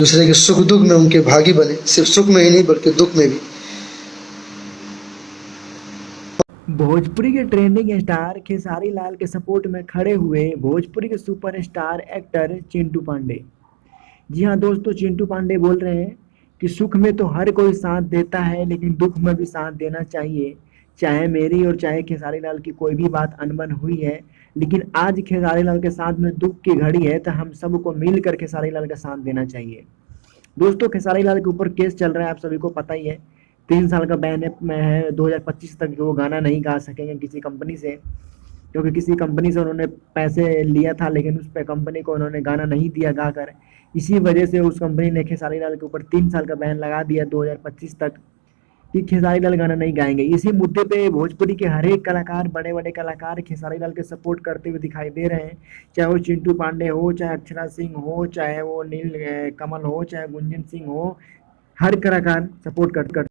दूसरे के सुख दुख में उनके भागी बने, सिर्फ सुख में ही नहीं बल्कि दुख में भी। भोजपुरी के ट्रेंडिंग स्टार खेसारी लाल के सपोर्ट में खड़े हुए भोजपुरी के सुपरस्टार एक्टर चिंटू पांडे। जी हाँ दोस्तों, चिंटू पांडे बोल रहे हैं कि सुख में तो हर कोई साथ देता है लेकिन दुख में भी साथ देना चाहिए। चाहे मेरी और चाहे खेसारी लाल की कोई भी बात अनबन हुई है, लेकिन आज खेसारी लाल के साथ में दुख की घड़ी है तो हम सबको मिलकर खेसारी लाल का साथ देना चाहिए। दोस्तों, खेसारी लाल के ऊपर केस चल रहा है, आप सभी को पता ही है। 3 साल का बैन है, 2025 तक वो गाना नहीं गा सकेंगे किसी कंपनी से, क्योंकि किसी कंपनी से उन्होंने पैसे लिया था लेकिन उस पे कंपनी को उन्होंने गाना नहीं दिया गाकर। इसी वजह से उस कंपनी ने खेसारी लाल के ऊपर 3 साल का बैन लगा दिया 2025 तक, कि खेसारी लाल गाना नहीं गाएंगे। इसी मुद्दे पे भोजपुरी के हर एक कलाकार, बड़े बड़े कलाकार खेसारी लाल के सपोर्ट करते हुए दिखाई दे रहे हैं। चाहे वो चिंटू पांडे हो, चाहे अक्षरा सिंह हो, चाहे वो नील कमल हो, चाहे गुंजन सिंह हो, हर कलाकार सपोर्ट कर